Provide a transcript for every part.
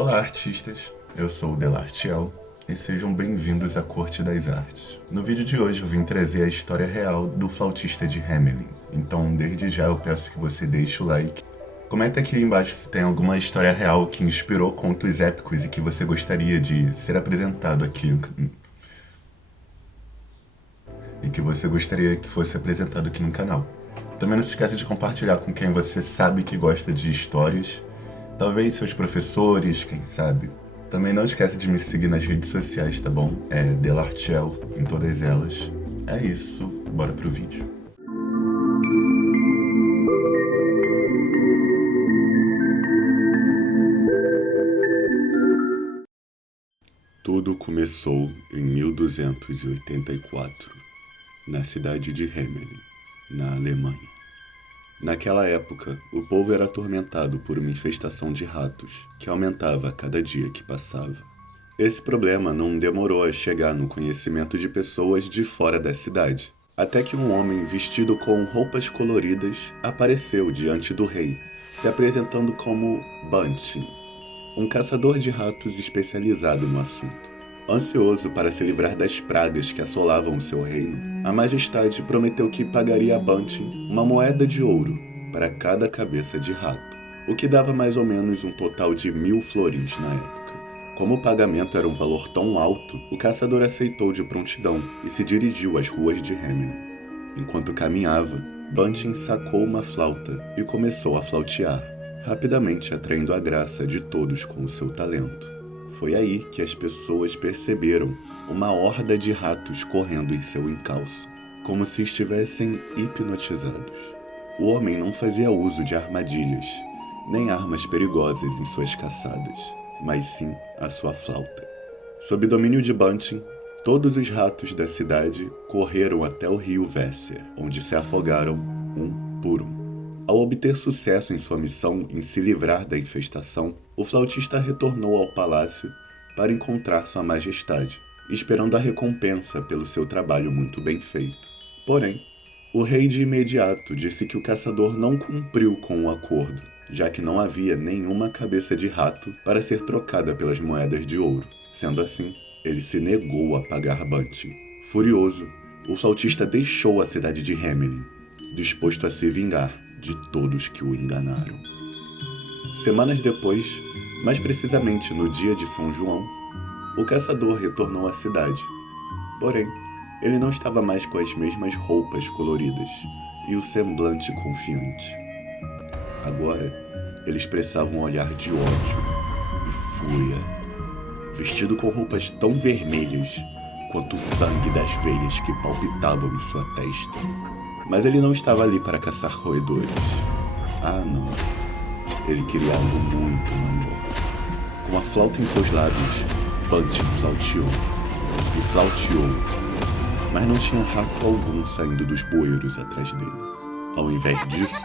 Olá, artistas! Eu sou o Delartiel e sejam bem-vindos à Corte das Artes. No vídeo de hoje eu vim trazer a história real do flautista de Hamelin. Então, desde já eu peço que você deixe o like. Comenta aqui embaixo se tem alguma história real que inspirou contos épicos e que você gostaria de ser apresentado aqui. E que você gostaria que fosse apresentado aqui no canal. Também não se esqueça de compartilhar com quem você sabe que gosta de histórias. Talvez seus professores, quem sabe. Também não esqueça de me seguir nas redes sociais, tá bom? É Delartiel em todas elas. É isso, bora pro vídeo. Tudo começou em 1284, na cidade de Hamelin, na Alemanha. Naquela época, o povo era atormentado por uma infestação de ratos, que aumentava a cada dia que passava. Esse problema não demorou a chegar no conhecimento de pessoas de fora da cidade, até que um homem vestido com roupas coloridas apareceu diante do rei, se apresentando como Bunting, um caçador de ratos especializado no assunto. Ansioso para se livrar das pragas que assolavam o seu reino, a majestade prometeu que pagaria a Bunting uma moeda de ouro para cada cabeça de rato, o que dava mais ou menos um total de 1000 florins na época. Como o pagamento era um valor tão alto, o caçador aceitou de prontidão e se dirigiu às ruas de Hamelin. Enquanto caminhava, Bunting sacou uma flauta e começou a flautear, rapidamente atraindo a graça de todos com o seu talento. Foi aí que as pessoas perceberam uma horda de ratos correndo em seu encalço, como se estivessem hipnotizados. O homem não fazia uso de armadilhas, nem armas perigosas em suas caçadas, mas sim a sua flauta. Sob domínio de Bunting, todos os ratos da cidade correram até o rio Weser, onde se afogaram um por um. Ao obter sucesso em sua missão em se livrar da infestação, o flautista retornou ao palácio para encontrar Sua Majestade, esperando a recompensa pelo seu trabalho muito bem feito. Porém, o rei de imediato disse que o caçador não cumpriu com o acordo, já que não havia nenhuma cabeça de rato para ser trocada pelas moedas de ouro. Sendo assim, ele se negou a pagar Bunting. Furioso, o flautista deixou a cidade de Hamelin, disposto a se vingar de todos que o enganaram. Semanas depois, mais precisamente no dia de São João, o caçador retornou à cidade. Porém, ele não estava mais com as mesmas roupas coloridas e o semblante confiante. Agora, ele expressava um olhar de ódio e fúria, vestido com roupas tão vermelhas quanto o sangue das veias que palpitavam em sua testa. Mas ele não estava ali para caçar roedores. Ah, não. Ele queria algo muito maior. Com a flauta em seus lábios, Bunting flauteou. E flauteou. Mas não tinha rato algum saindo dos bueiros atrás dele. Ao invés disso,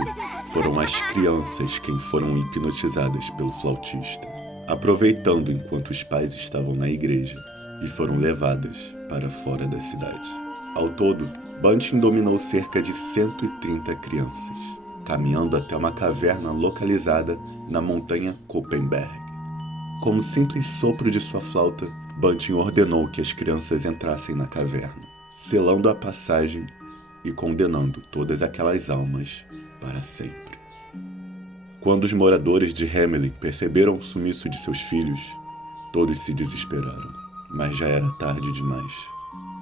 foram as crianças quem foram hipnotizadas pelo flautista, aproveitando enquanto os pais estavam na igreja, e foram levadas para fora da cidade. Ao todo, Bunting dominou cerca de 130 crianças, caminhando até uma caverna localizada na montanha Koppenberg. Com um simples sopro de sua flauta, Bunting ordenou que as crianças entrassem na caverna, selando a passagem e condenando todas aquelas almas para sempre. Quando os moradores de Hamelin perceberam o sumiço de seus filhos, todos se desesperaram, mas já era tarde demais.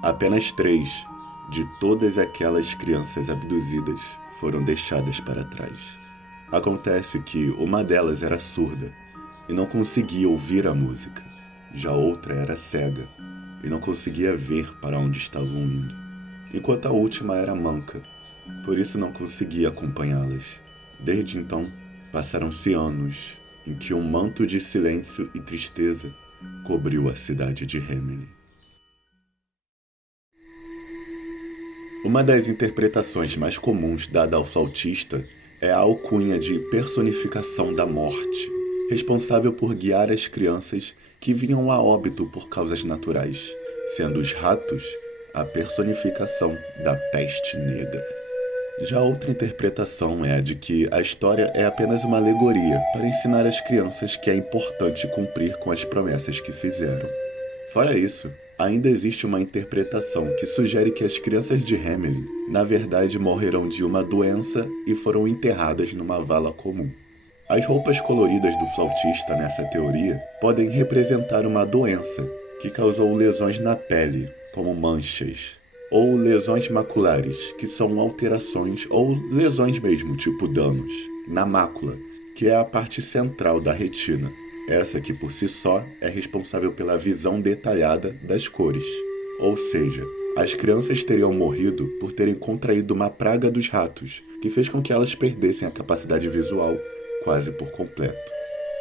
Apenas 3 de todas aquelas crianças abduzidas foram deixadas para trás. Acontece que uma delas era surda e não conseguia ouvir a música. Já outra era cega e não conseguia ver para onde estavam indo. Enquanto a última era manca, por isso não conseguia acompanhá-las. Desde então, passaram-se anos em que um manto de silêncio e tristeza cobriu a cidade de Hamelin. Uma das interpretações mais comuns dada ao flautista é a alcunha de personificação da morte, responsável por guiar as crianças que vinham a óbito por causas naturais, sendo os ratos a personificação da peste negra. Já outra interpretação é a de que a história é apenas uma alegoria para ensinar às crianças que é importante cumprir com as promessas que fizeram. Fora isso, ainda existe uma interpretação que sugere que as crianças de Hamelin, na verdade, morreram de uma doença e foram enterradas numa vala comum. As roupas coloridas do flautista nessa teoria podem representar uma doença que causou lesões na pele, como manchas, ou lesões maculares, que são alterações ou lesões mesmo, tipo danos, na mácula, que é a parte central da retina, essa que por si só é responsável pela visão detalhada das cores. Ou seja, as crianças teriam morrido por terem contraído uma praga dos ratos, que fez com que elas perdessem a capacidade visual quase por completo.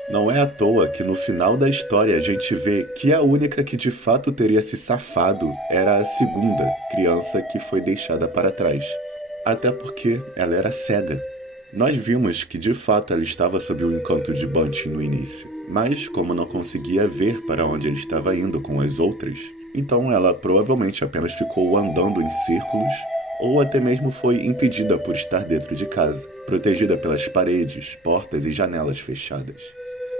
Não é à toa que no final da história a gente vê que a única que de fato teria se safado era a segunda criança que foi deixada para trás. Até porque ela era cega. Nós vimos que de fato ela estava sob o encanto de Bunty no início, mas como não conseguia ver para onde ele estava indo com as outras, então ela provavelmente apenas ficou andando em círculos ou até mesmo foi impedida por estar dentro de casa, protegida pelas paredes, portas e janelas fechadas.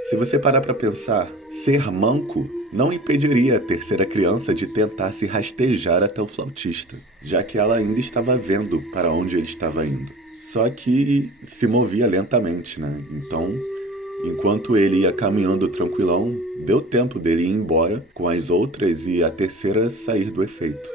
Se você parar para pensar, ser manco não impediria a terceira criança de tentar se rastejar até o flautista, já que ela ainda estava vendo para onde ele estava indo. Só que se movia lentamente, né? Então, enquanto ele ia caminhando tranquilão, deu tempo dele ir embora com as outras e a terceira sair do efeito.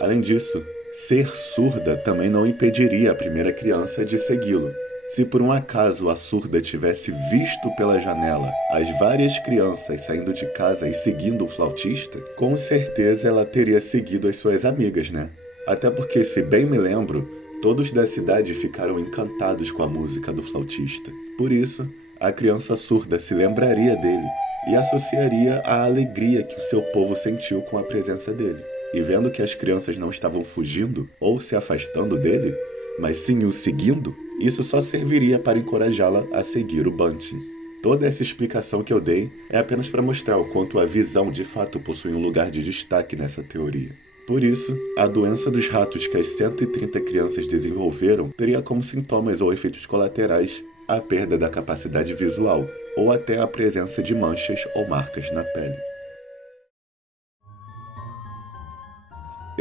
Além disso, ser surda também não impediria a primeira criança de segui-lo. Se por um acaso a surda tivesse visto pela janela as várias crianças saindo de casa e seguindo o flautista, com certeza ela teria seguido as suas amigas, né? Até porque, se bem me lembro, todos da cidade ficaram encantados com a música do flautista. Por isso, a criança surda se lembraria dele e associaria a alegria que o seu povo sentiu com a presença dele. E vendo que as crianças não estavam fugindo ou se afastando dele, mas sim o seguindo, isso só serviria para encorajá-la a seguir o Bunty. Toda essa explicação que eu dei é apenas para mostrar o quanto a visão de fato possui um lugar de destaque nessa teoria. Por isso, a doença dos ratos que as 130 crianças desenvolveram teria como sintomas ou efeitos colaterais a perda da capacidade visual, ou até a presença de manchas ou marcas na pele.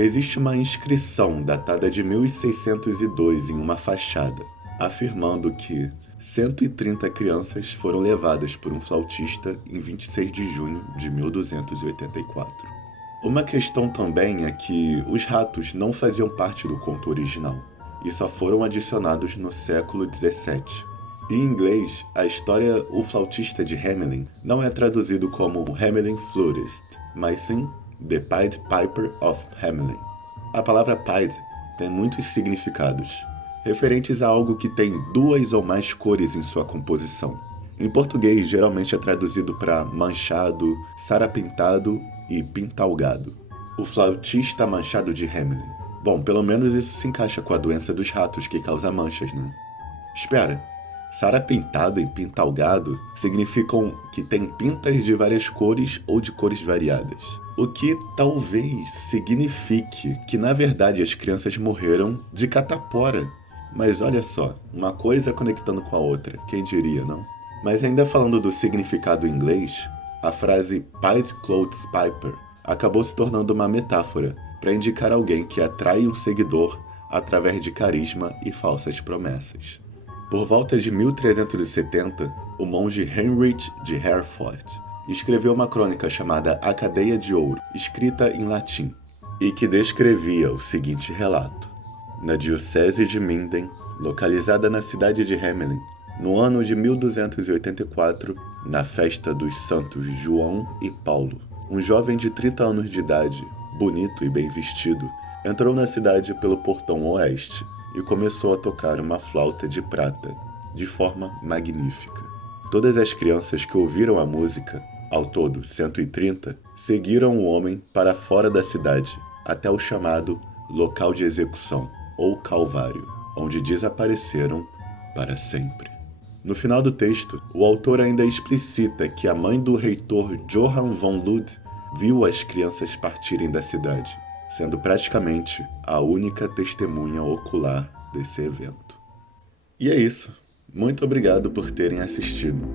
Existe uma inscrição datada de 1602 em uma fachada, afirmando que 130 crianças foram levadas por um flautista em 26 de junho de 1284. Uma questão também é que os ratos não faziam parte do conto original e só foram adicionados no século XVII. Em inglês, a história O Flautista de Hamelin não é traduzido como Hamelin Flautist, mas sim The Pied Piper of Hamelin. A palavra pied tem muitos significados, referentes a algo que tem duas ou mais cores em sua composição. Em português, geralmente é traduzido para manchado, sarapintado e pintalgado. O flautista manchado de Hamelin. Bom, pelo menos isso se encaixa com a doença dos ratos que causa manchas, né? Espera, sarapintado e pintalgado significam que tem pintas de várias cores ou de cores variadas. O que talvez signifique que na verdade as crianças morreram de catapora. Mas olha só, uma coisa conectando com a outra, quem diria, não? Mas ainda falando do significado em inglês, a frase Pied Clothes Piper acabou se tornando uma metáfora para indicar alguém que atrai um seguidor através de carisma e falsas promessas. Por volta de 1370, o monge Heinrich de Herford escreveu uma crônica chamada A Cadeia de Ouro, escrita em latim, e que descrevia o seguinte relato. Na diocese de Minden, localizada na cidade de Hamelin, no ano de 1284, na festa dos santos João e Paulo, um jovem de 30 anos de idade, bonito e bem vestido, entrou na cidade pelo portão oeste e começou a tocar uma flauta de prata, de forma magnífica. Todas as crianças que ouviram a música, ao todo 130, seguiram o homem para fora da cidade, até o chamado local de execução, ou Calvário, onde desapareceram para sempre. No final do texto, o autor ainda explicita que a mãe do reitor Johann von Lud viu as crianças partirem da cidade, sendo praticamente a única testemunha ocular desse evento. E é isso. Muito obrigado por terem assistido.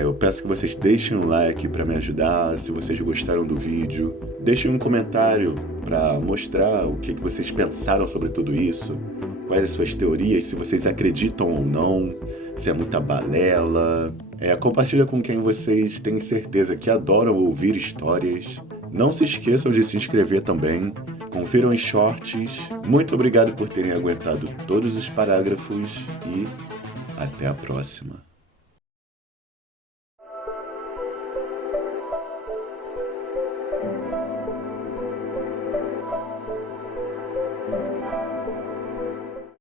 Eu peço que vocês deixem um like para me ajudar, se vocês gostaram do vídeo. Deixem um comentário para mostrar o que vocês pensaram sobre tudo isso, quais as suas teorias, se vocês acreditam ou não, se é muita balela. Compartilha com quem vocês têm certeza que adoram ouvir histórias. Não se esqueçam de se inscrever também. Confiram os shorts. Muito obrigado por terem aguentado todos os parágrafos e até a próxima.